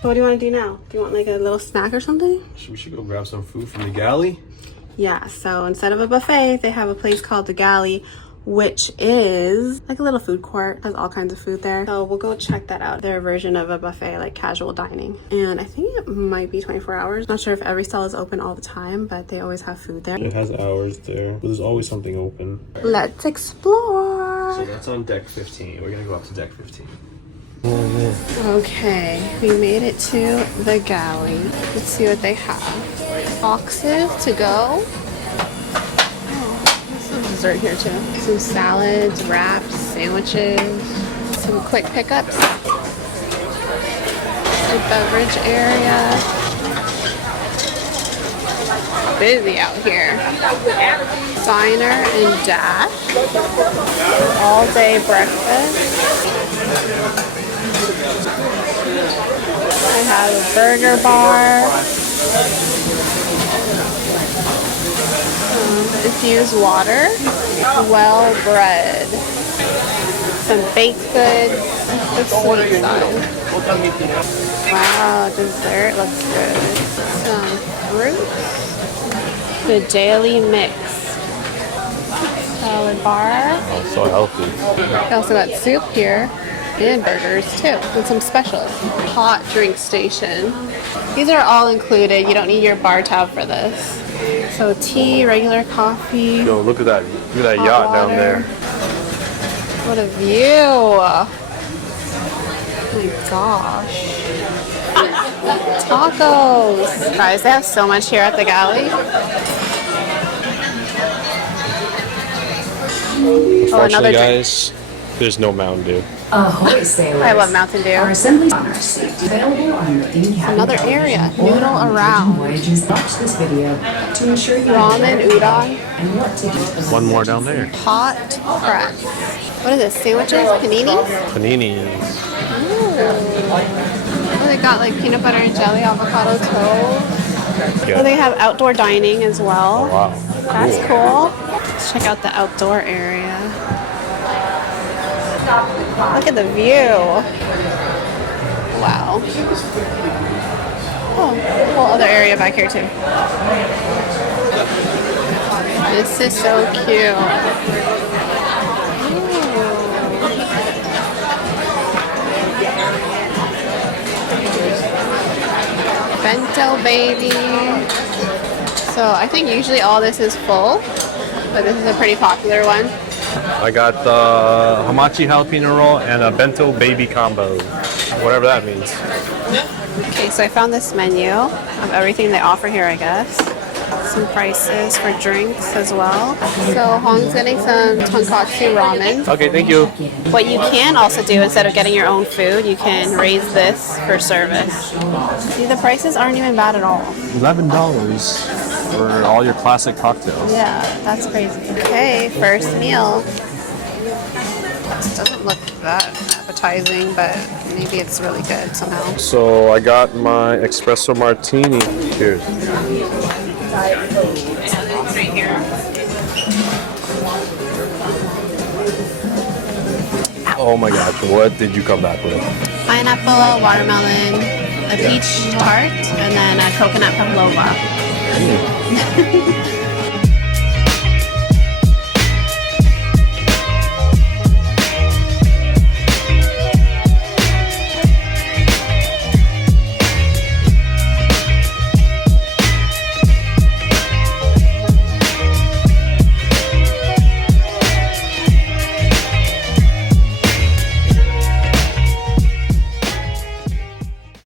So what do you want to do now? Do you want like a little snack or something? We should go grab some food from the galley. Yeah, so instead of a buffet, they have a place called the Galley, which is like a little food court. Has all kinds of food there. So we'll go check that out. Their version of a buffet, like casual dining. And I think it might be 24 hours. Not sure if every stall is open all the time, but they always have food there. It has hours there, but there's always something open. Let's explore. So that's on deck 15. We're gonna go up to deck 15. Okay, we made it to the Galley. Let's see what they have. Boxes to go. Some dessert here too. Some salads, wraps, sandwiches, some quick pickups. The beverage area. Busy out here. Diner and dash. All day breakfast. I have a burger bar. Infused water, well bread, some baked goods, the sweet side. Wow, dessert looks good. Some fruits, the daily mix, salad bar. Oh, so healthy. We also got soup here and burgers too, and some specials. Hot drink station. These are all included. You don't need your bar tab for this. So tea, regular coffee. Yo, look at that. Look at that yacht water. down there. What a view. Oh my gosh. Tacos. Guys, they have so much here at the Galley. Unfortunately, guys, there's no Mountain Dew. Ahoy, sailors. I love Mountain Dew. Our assembly on our seat available on your in-cabin Another television area. or Noodle on around. Voyages. Watch this video to ensure you Ramen, udon. and what to do. One more down there. Hot crust. What is this? Sandwiches? Paninis? Paninis. Oh, they got like peanut butter and jelly, avocado toast. Oh, they have outdoor dining as well. Oh, wow. That's cool. Let's check out the outdoor area. Look at the view. Wow. Oh, a whole other area back here too. This is so cute. Bento baby. So I think usually all this is full, but this is a pretty popular one. I got the hamachi jalapeno roll and a bento baby combo. Whatever that means. Okay, so I found this menu of everything they offer here, I guess. Some prices for drinks as well. So Hong's getting some tonkatsu ramen. Okay, thank you. What you can also do, instead of getting your own food, you can raise this for service. See, the prices aren't even bad at all. $11 for all your classic cocktails. Yeah, that's crazy. Okay, first meal. This doesn't look that appetizing, but maybe it's really good somehow. So I got my espresso martini. Cheers. Right here. Oh my gosh, what did you come back with? Pineapple, watermelon, a peach tart, and then a coconut pavlova.